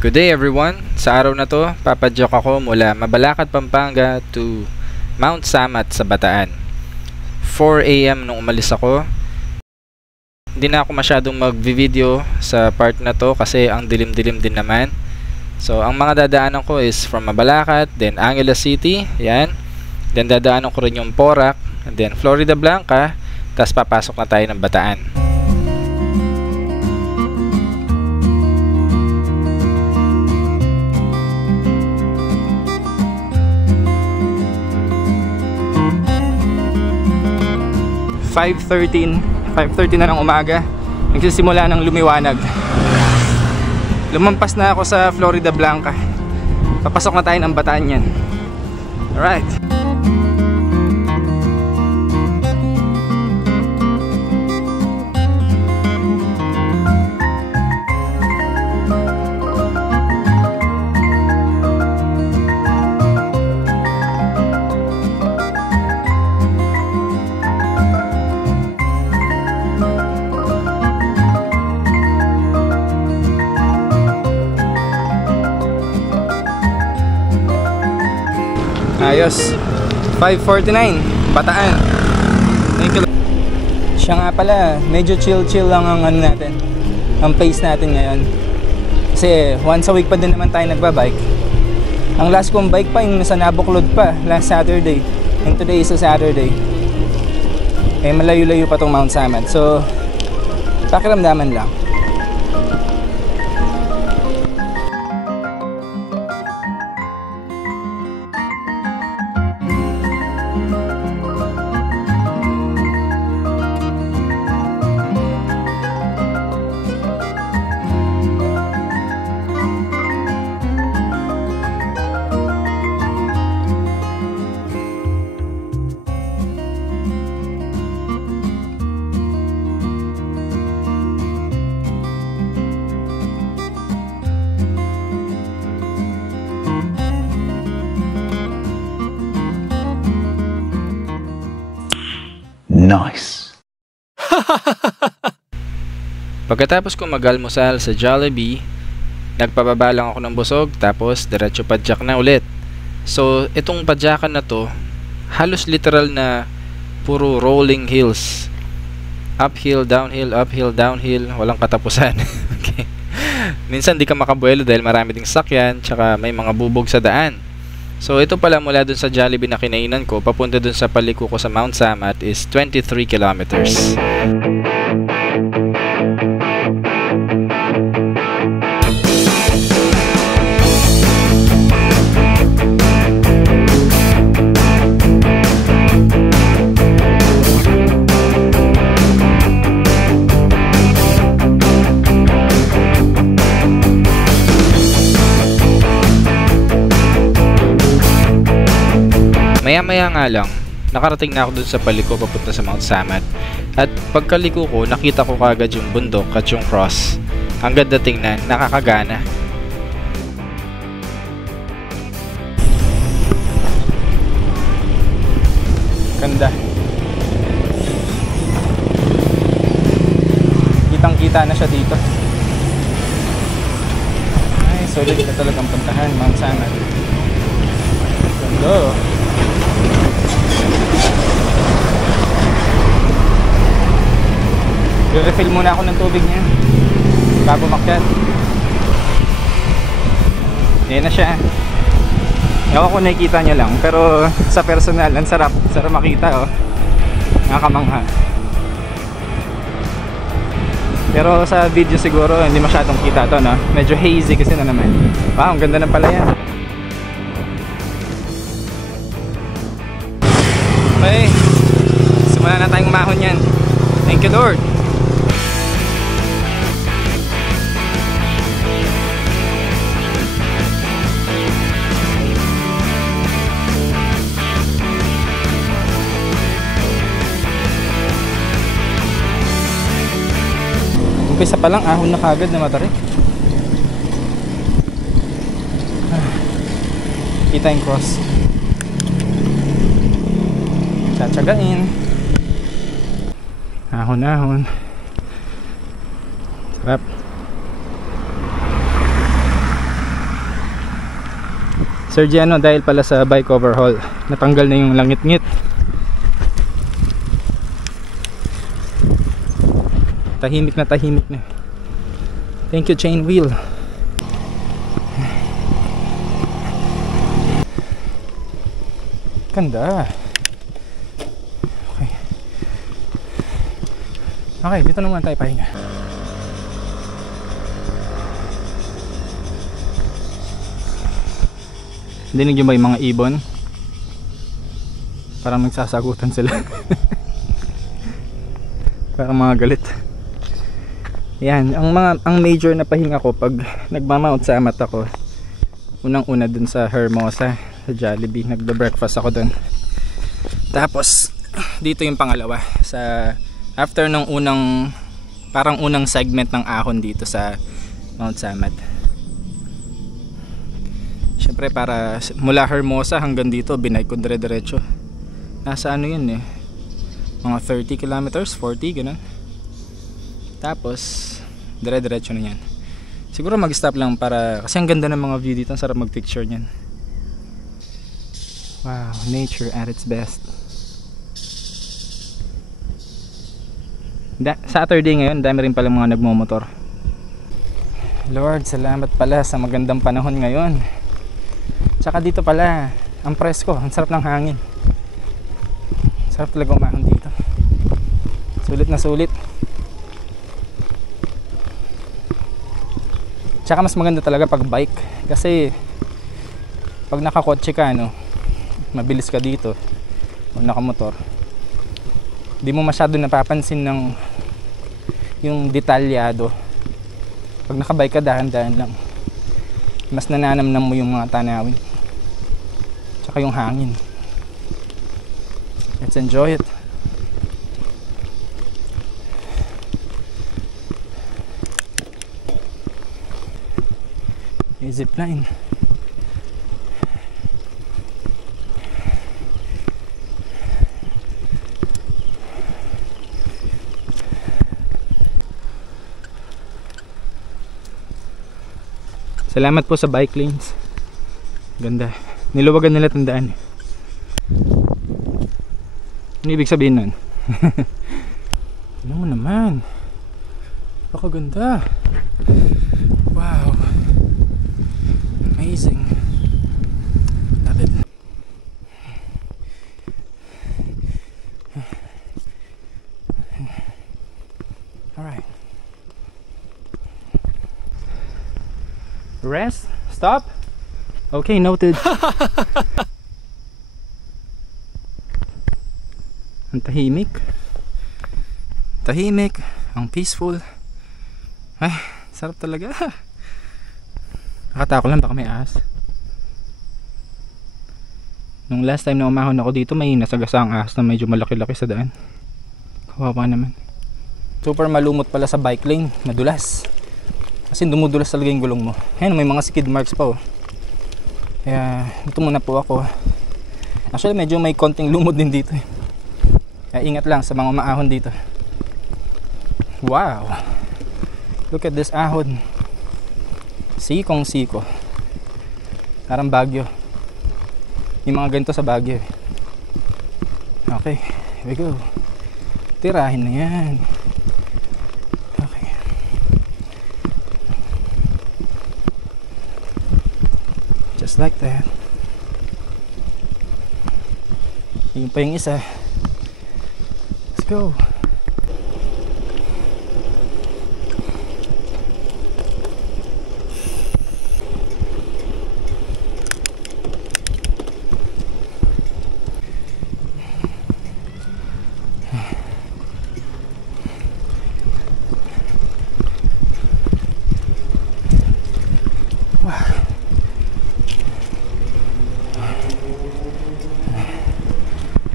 Good day everyone! Sa araw na to, papadyok ako mula Mabalacat, Pampanga to Mount Samat sa Bataan. 4 AM nung umalis ako. Hindi na ako masyadong mag-video sa part na to kasi ang dilim-dilim din naman. So, ang mga dadaanan ko is from Mabalacat, then Angeles City, yan. Then dadaanan ko rin yung Porac, and then Florida Blanca, tapos papasok na tayo ng Bataan. (5:13 na ng umaga), nagsisimula ng lumiwanag. Lumampas na ako sa Florida Blanca. Papasok na tayo ng Bataan yan. Alright. Ayos. 5:49 Bataan. Siya nga pala, medyo chill lang ang ano natin, ang pace natin ngayon. Kasi once a week pa din naman tayo nagbabike. Ang last kong bike pa yung nasa Nabuklod pa last Saturday, and today is a Saturday. Eh malayo-layo pa tong Mount Samat. So pakiramdaman lang. Nice. Pagkatapos ko mag-almusal sa Jollibee, nagpababa lang ako ng busog, tapos diretso padyak na ulit. So itong padyakan na to, halos literal na puro rolling hills. Uphill, downhill, walang katapusan. Okay. Minsan di ka makabuelo dahil marami ding sakyan, tsaka may mga bubog sa daan. So ito pala, mula dun sa Jollibee na kinainan ko papunta dun sa paliko ko sa Mount Samat is 23 kilometers. Maya-maya nga lang, nakarating na ako dun sa paliko papunta sa Mount Samat. At pagkaliko ko, nakita ko kagad yung bundok at yung cross. Ang ganda tingnan, nakakagana. Ganda. Kitang-kita na siya dito. Ay, solid ka talagang puntahan, Mount Samat. Ganda. I-refill muna ako ng tubig niya bago makyat. Yan na siya. Ewan ko nakikita niya lang, pero sa personal, ang sarap makita, oh. Nakakamangha. Pero sa video siguro hindi masyadong kita to, no? Medyo hazy kasi na naman. Wow, ang ganda ng palayan. Okay, simulan na tayong umahon yan. Thank you, Lord. Umpisa pa lang, ahon na kagad na matarik. Kita yung cross. Tsatsagain. Ahon. Sarap. Sergiano dahil pala sa bike overhaul. Natanggal na yung langit-ngit. Tahimik na tahimik na. Thank you chain wheel. Ganda. Okay. Okay, dito naman tayo pahinga. Dinig nyo ba yung mga ibon? Parang magsasagutan sila. Parang mga galit. Yan, ang major na pahinga ko pag nagmamount sa amat ako. Unang-una dun sa Hermosa, sa Jollibee, nagbe-breakfast ako dun. Tapos dito yung pangalawa sa after ng unang segment ng ahon dito sa Mount Samat. Syempre para mula Hermosa hanggang dito binay ko dire-diretso. Nasa ano yun eh, mga 30 kilometers, 40 ganun. Tapos dire-diretso na yan. Siguro mag-stop lang para kasi ang ganda ng mga view dito, ang sarap mag-picture niyan. Wow, nature at its best. Saturday ngayon, dami rin pala mga nagmomotor. Lord, salamat pala sa magandang panahon ngayon. Tsaka dito pala, ang presko, ang sarap ng hangin. Sarap talaga umahon dito. Sulit na sulit. Tsaka mas maganda talaga pag bike kasi pag nakakotse ka mabilis ka dito o nakamotor, di mo masyado napapansin ng yung detalyado. Pag nakabike ka dahan-dahan lang, mas nananamnam mo yung mga tanawin tsaka yung hangin. Let's enjoy it. Zipline. Salamat po sa bike lanes. Ganda. Niluwagan nila tandaan. Ano ibig sabihin nun? Ano mo naman? Baka ganda. Wow. Amazing. Love it. Alright. Rest? Stop? Okay, noted. Ang tahimik. Tahimik. Ang peaceful. Ay, sarap talaga. Nakatako lang, baka may ahas. Nung last time na umahon ako dito, may nasagasang ahas na medyo malaki-laki sa daan. Kawawa naman. Super malumot pala sa bike lane. Madulas. Kasi dumudulas talaga yung gulong mo. Ayan, may mga skid marks pa oh. Kaya dito muna po ako. Actually medyo may konting lumot din dito eh. Kaya ingat lang sa mga maahon dito. Wow. Look at this ahon. Sikong siko. Parang Baguio. Yung mga ganito sa Baguio. Okay, here we go. Tirahin na yan. Okay. Just like that. Yung pa yung isa. Let's go.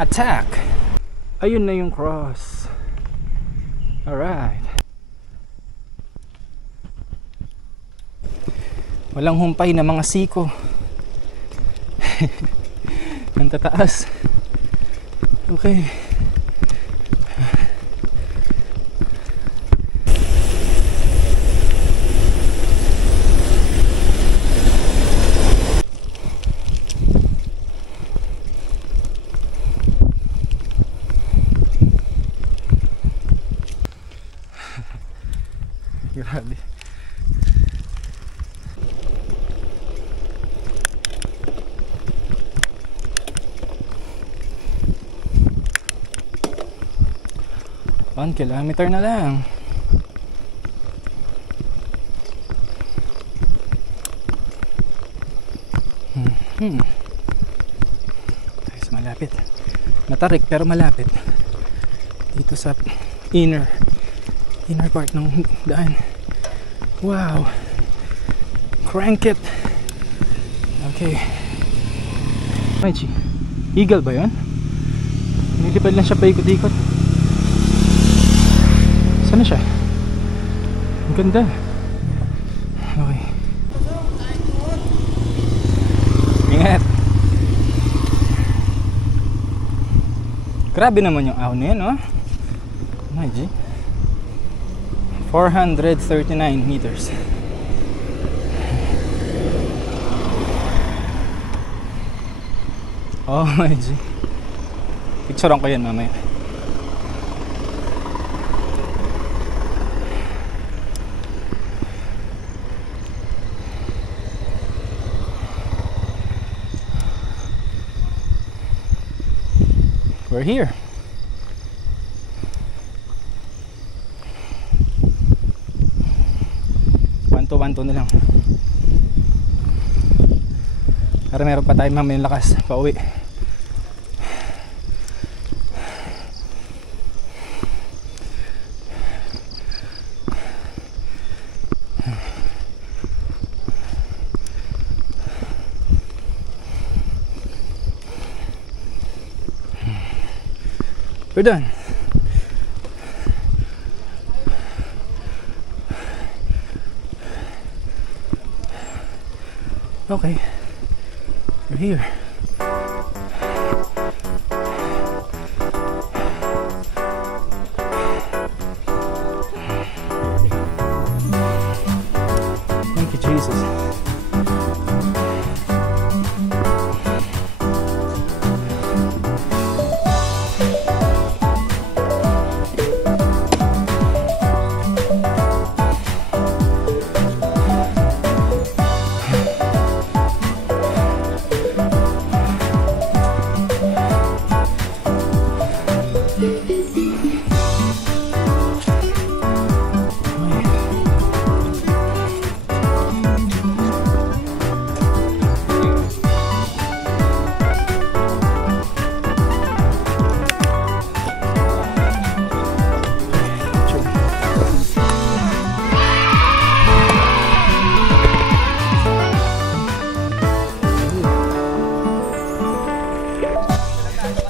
Attack! Ayun na yung cross. Alright. Walang humpay na mga siko. Ang tataas. Okay. 1 kilometer na lang. Ayos, malapit. Matarik pero malapit. Dito sa inner part ng daan. Wow. Crank it. Okay. Ay, eagle ba yun? Nilipad lang siya paikot-ikot. Saan na siya? Ang ganda. Okay. Ingat. Grabe naman yung ahon na yan, oh. Imagine. 439 meters. Oh my G. Picturean ko yan mamaya. We're here. One to na lang. Para meron pa tayo mamayang lakas pauwi. We're done. Okay, we're here. Thank you, Jesus.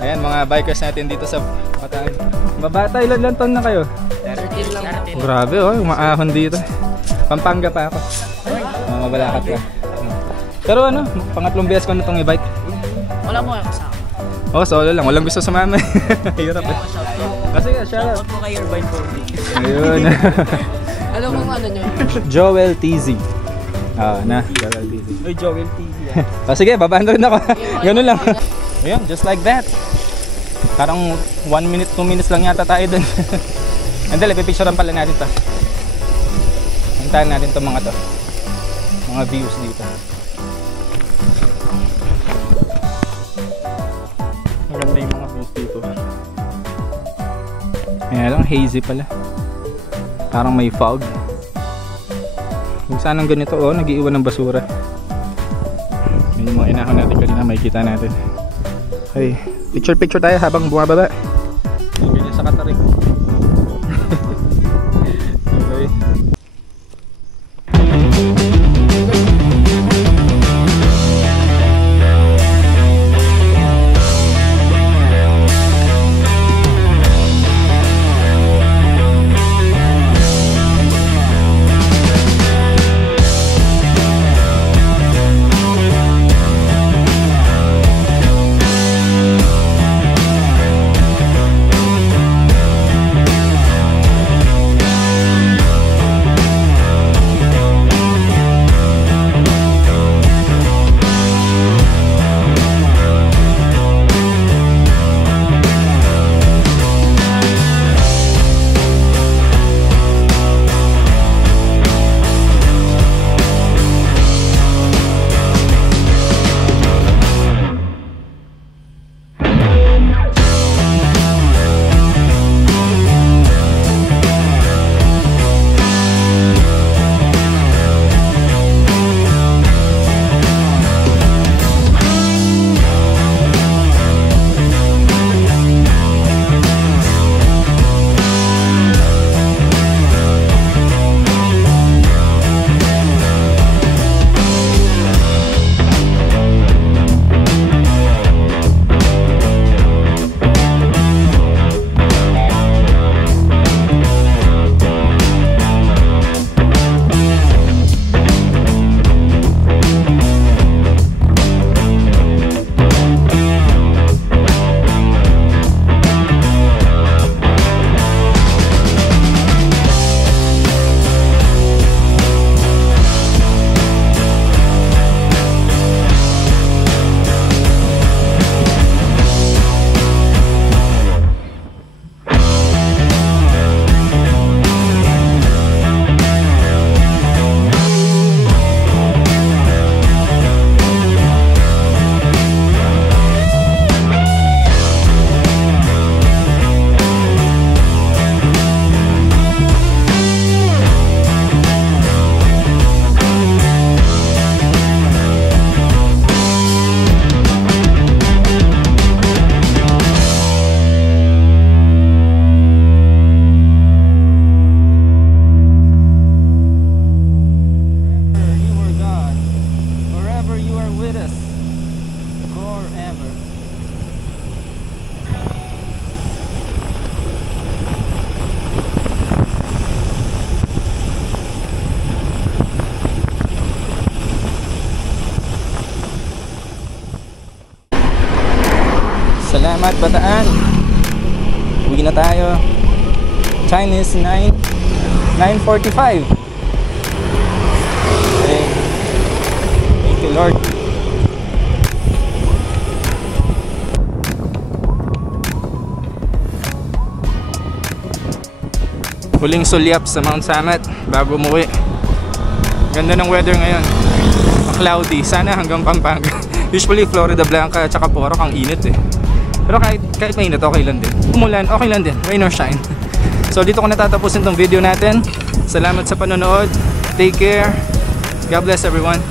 Ayan mga bikers natin dito sa Bataan. Mabata, ilan taon na kayo? 13 lang. Grabe oh, umaahon dito. Pampanga pa ako. Mabalakat ka. Pero ano, pangatlong beses ko na itong e-bike. Wala mo ako kasama. Oh, solo lang. Walang gusto sumama. Hirap eh. Kasi shoutout. Shoutout mo kay Irvine Cody. Ayun. Alam mo kung ano nyo? Joel TZ. Na. Joel TZ. Uy, Joel TV. Sige, babaan na rin ako. Ganun lang. Ayan, just like that. Parang 1 minute, 2 minutes lang yata tayo dun. Andali, pipicturean pala natin to. Hintahan natin to mga to. Mga views dito. Maganda yung mga views dito. Ayan lang, hazy pala. Parang may fog. Kung saan ang ganito, oh, nag-iiwan ng basura. Yun yung mga inahon natin kanina, makikita natin. Okay, picture tayo habang bumababa. Ganyan sa katarik. Okay. Salamat, Bataan. Uwi na tayo. Time is 9:45. Okay. Thank you, Lord. Huling sulyap sa Mount Samet bago umuwi. Ganda ng weather ngayon. Cloudy. Sana hanggang Pampanga. Usually Florida Blanca at saka Porac ang init eh. Pero kahit mainit, okay lang din. Umulan, okay lang din. Rain or shine. So dito ko natatapusin tong video natin. Salamat sa panonood. Take care. God bless everyone.